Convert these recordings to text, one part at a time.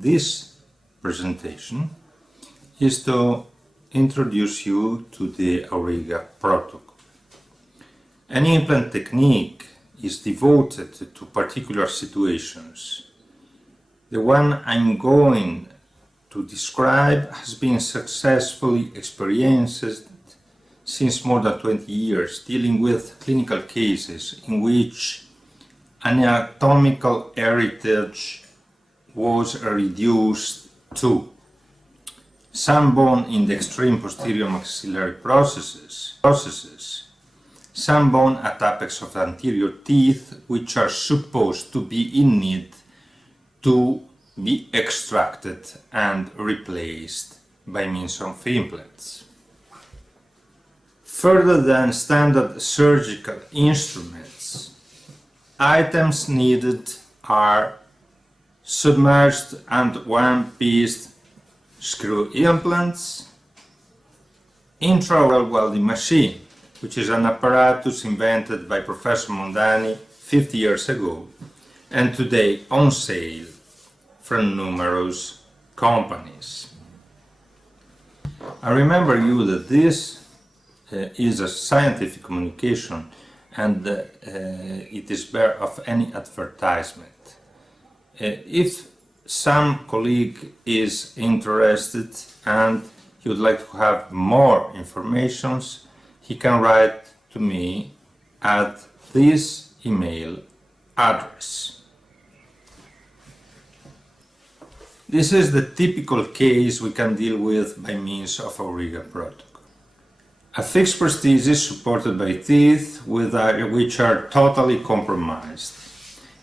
this presentation is to introduce you to the Auriga protocol. An implant technique is devoted to particular situations. The one I'm going to describe has been successfully experienced since more than 20 years, dealing with clinical cases in which anatomical heritage was reduced to some bone in the extreme posterior maxillary processes, some bone at apex of anterior teeth which are supposed to be in need to be extracted and replaced by means of implants. Further than standard surgical instruments, items needed are submerged and one-piece screw implants, intraoral welding machine, which is an apparatus invented by Professor Mondani 50 years ago and today on sale from numerous companies. I remember you that this is a scientific communication and it is bare of any advertisement. If some colleague is interested and he would like to have more information, he can write to me at this email address. This is the typical case we can deal with by means of Auriga protocol. A fixed prosthesis supported by teeth which are totally compromised.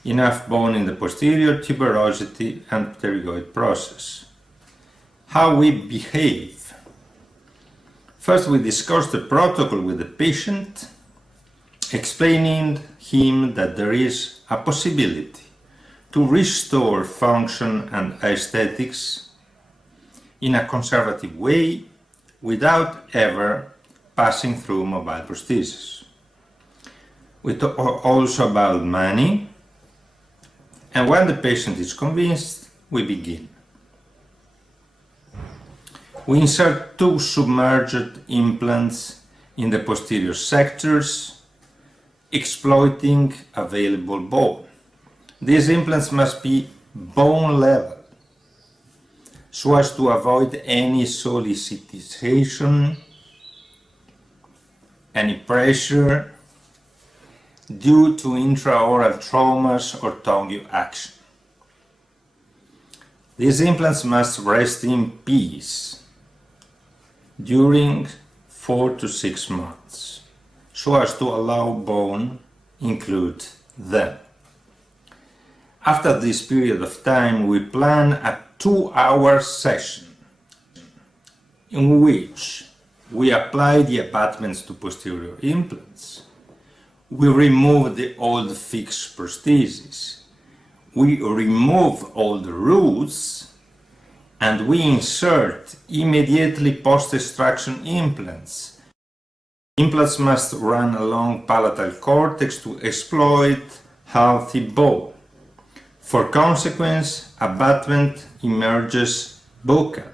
Enough bone in the posterior, tuberosity and pterygoid process. How we behave. First we discuss the protocol with the patient, explaining him that there is a possibility to restore function and aesthetics in a conservative way without ever passing through mobile prosthesis. We talk also about money, and when the patient is convinced, we begin. We insert 2 submerged implants in the posterior sectors, exploiting available bone. These implants must be bone level, so as to avoid any solicitation, any pressure due to intraoral traumas or tongue action. These implants must rest in peace during 4 to 6 months, so as to allow bone include them. After this period of time, we plan a 2-hour session in which we apply the abutments to posterior implants. We remove the old fixed prosthesis. We remove all the roots and we insert immediately post-extraction implants. Implants must run along palatal cortex to exploit healthy bone. For consequence, abutment emerges buccal.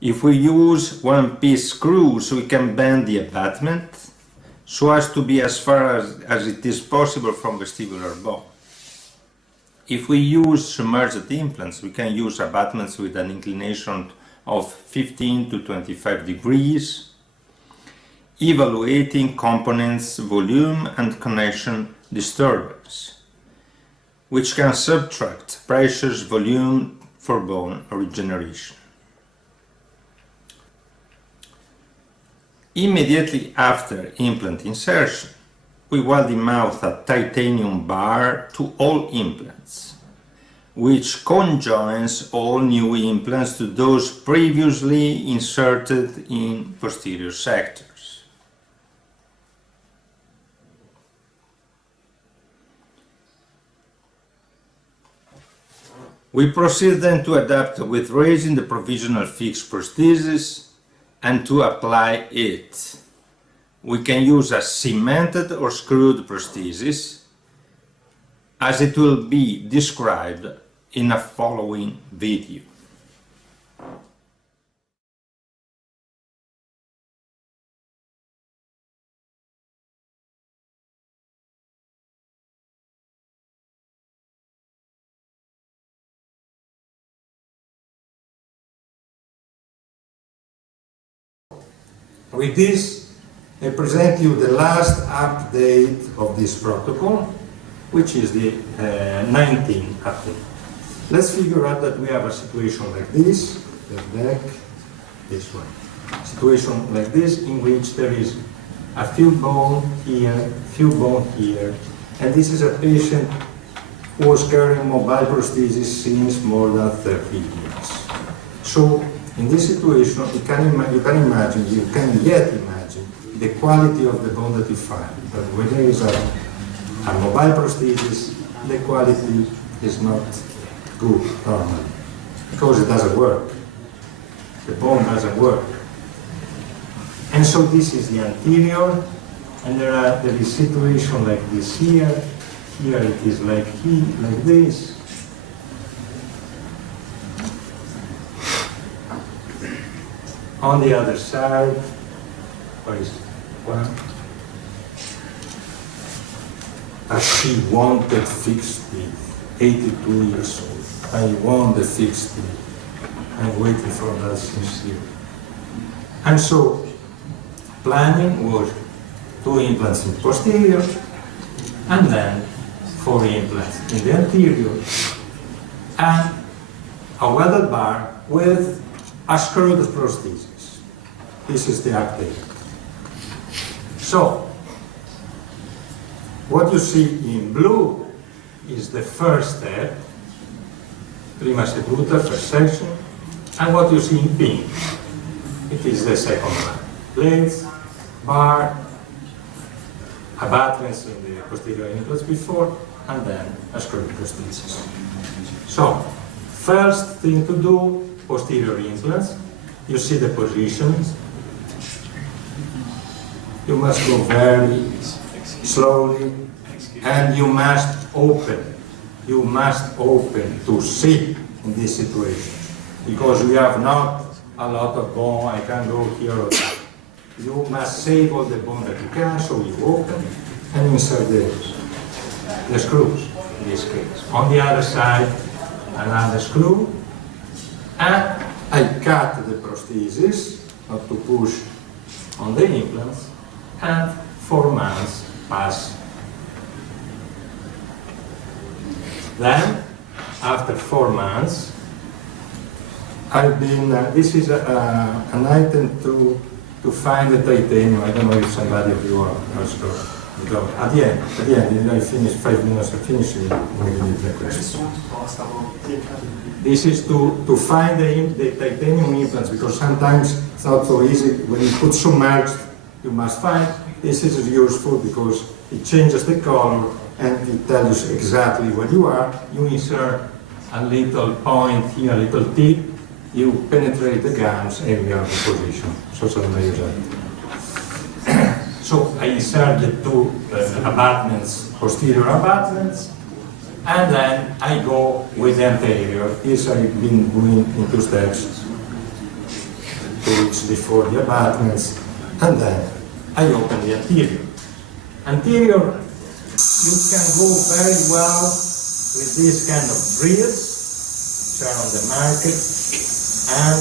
If we use one-piece screws, we can bend the abutment so as to be as far as it is possible from vestibular bone. If we use submerged implants, we can use abutments with an inclination of 15 to 25 degrees, evaluating components, volume and connection disturbance, which can subtract pressures, volume for bone regeneration. Immediately after implant insertion, we weld in mouth a titanium bar to all implants, which conjoins all new implants to those previously inserted in posterior sectors. We proceed then to adapt with raising the provisional fixed prosthesis and to apply it. We can use a cemented or screwed prosthesis, as it will be described in a following video. With this, I present you the last update of this protocol, which is the 19th update. Let's figure out that we have a situation like this, the back, this one. Situation like this in which there is a few bone here, few bone here, and this is a patient who was carrying mobile prosthesis since more than 30 years. So, in this situation, you can yet imagine the quality of the bone that you find. But when there is a mobile prosthesis, the quality is not good normally, because it doesn't work. The bone doesn't work. And so this is the anterior, and there is situation like this here. Here it is like this. On the other side, where is one? She wanted fixed teeth, 82 years old. I want the fixed teeth. I'm waiting for that since years. And so, planning was 2 implants in posterior, and then 4 implants in the anterior, and a welded bar with a screwed prosthesis. This is the update. So, what you see in blue is the first step, prima seduta, first section, and what you see in pink, it is the second one. Blades, bar, abutments in the posterior implants before, and then a screwed prosthesis. So, first thing to do, posterior implants, you see the positions. You must go very slowly, and you must open. You must open to see in this situation, because we have not a lot of bone. I can go here or there. You must save all the bone that you can, so you open and insert the screws, in this case. On the other side, another screw, and I cut the prosthesis, not to push on the implants, and 4 months pass. Then, after 4 months, I've been, this is an item to find the titanium. I don't know if somebody of you are also. At the end, I finish 5 minutes, I finish it, maybe the question. This is to find the titanium implants, because sometimes it's not so easy. When you put submerged, you must find. This is useful because it changes the color and it tells you exactly where you are. You insert a little point here, a little tip, you penetrate the gums and you have the position. So I insert the 2 abutments, posterior abutments, and then I go with the anterior. This I've been doing in 2 steps, 2 weeks before the abutments, and then I open the anterior. Anterior, you can go very well with this kind of drills, which are on the market, and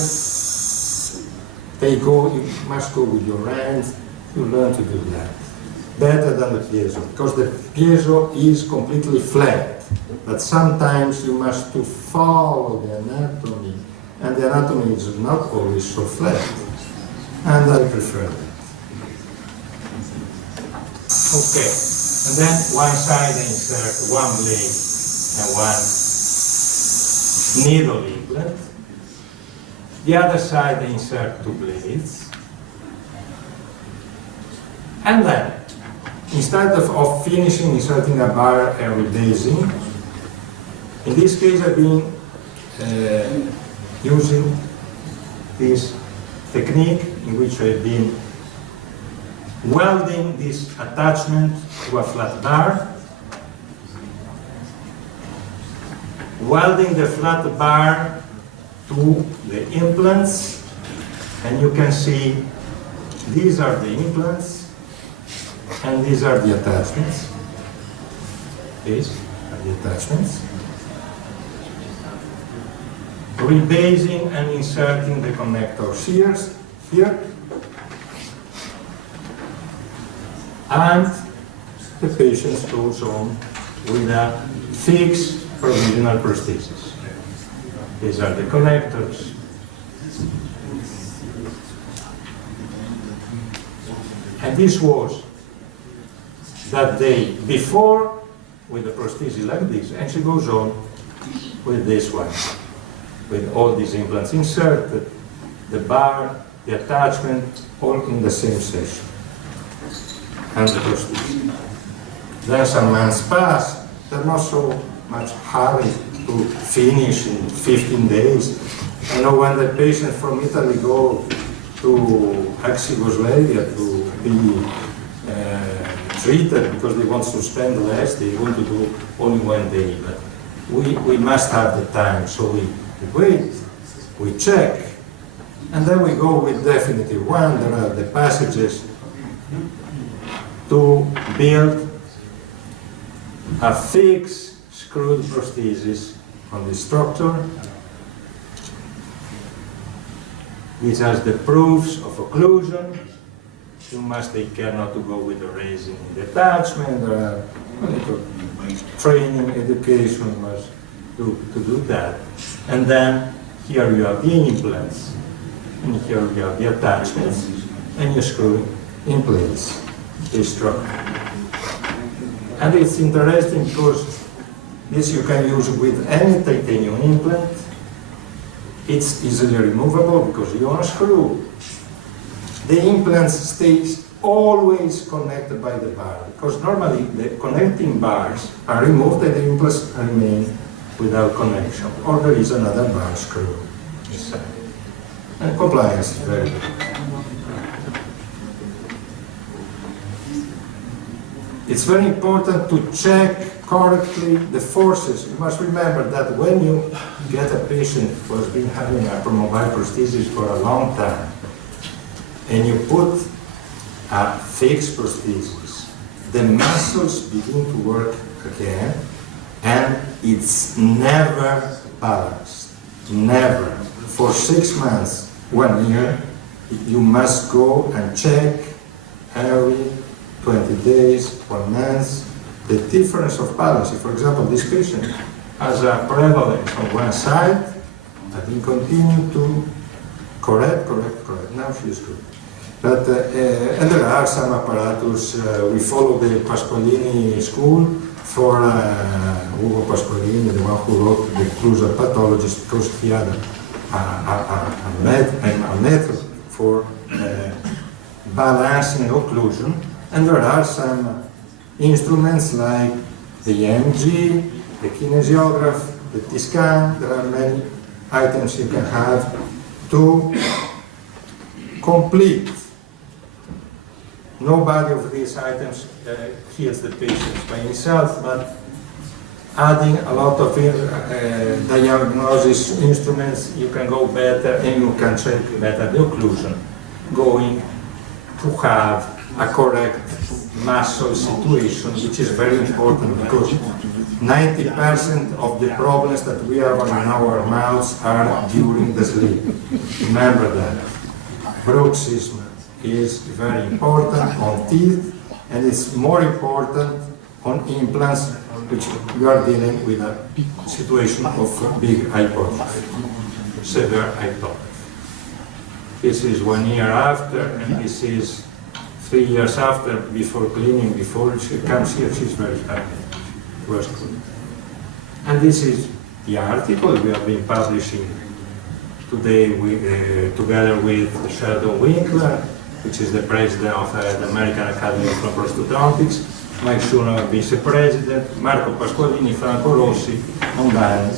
you must go with your hands. You learn to do that. Better than the piezo, because the piezo is completely flat, but sometimes you must to follow the anatomy, and the anatomy is not always so flat, and I prefer that. Okay, and then one side I insert 1 blade and 1 needle implant. The other side I insert 2 blades. And then, instead of finishing inserting a bar and rebasing, in this case I've been using this technique in which I've been welding this attachment to a flat bar, welding the flat bar to the implants, and you can see these are the implants and these are the attachments. These are the attachments. Rebasing and inserting the connectors here, and the patient goes on with a fixed provisional prosthesis. These are the connectors. And this was that day before with the prosthesis like this, and she goes on with this one, with all these implants inserted, the bar, the attachment, all in the same session, and the prosthesis. Then some months pass, there's not so much hurry to finish in 15 days. I know when the patients from Italy go to ex-Yugoslavia to be treated because they want to spend less, they want to do only 1 day. But we must have the time, so we wait, we check, and then we go with definitive one. There are the passages to build a fixed screwed prosthesis on the structure. These are the proofs of occlusion. You must take care not to go with the raising in the attachment. There are training, education must to do that. And then here you have the implants, and here you have the attachments, and you screw in place the structure. And it's interesting because this you can use with any titanium implant. It's easily removable because you unscrew. The implant stays always connected by the bar, because normally the connecting bars are removed and the implants remain without connection, or there is another bar screw inside. And compliance is very good. It's very important to check correctly the forces. You must remember that when you get a patient who has been having a mobile prosthesis for a long time, and you put a fixed prosthesis, the muscles begin to work again, and it's never balanced, never. For 6 months, 1 year, you must go and check every 20 days, 1 month, the difference of balance. For example, this patient has a prevalence on one side, and we continue to correct. Now she is good. But, and there are some apparatus. We follow the Pasqualini school for Ugo Pasqualini, the one who wrote the Occlusal Pathologist, because he had a method for balancing occlusion. And there are some instruments like the EMG, the kinesiograph, the T-scan. There are many items you can have to complete. Nobody of these items heals the patients by himself, but adding a lot of diagnosis instruments, you can go better and you can check better the occlusion, going to have a correct muscle situation, which is very important because 90% of the problems that we have in our mouths are during the sleep. Remember that. Bruxism is very important on teeth, and it's more important on implants, which we are dealing with a situation of big hypertrophy, severe hypertrophy. This is 1 year after, and this is 3 years after, before cleaning, before she comes here, she's very happy. It was good. And this is the article we have been publishing today together with Sheldon Winkler, which is the president of the American Academy of Prosthodontics, Mike Schuner, vice president, Marco Pasqualini, Franco Rossi, Mondani,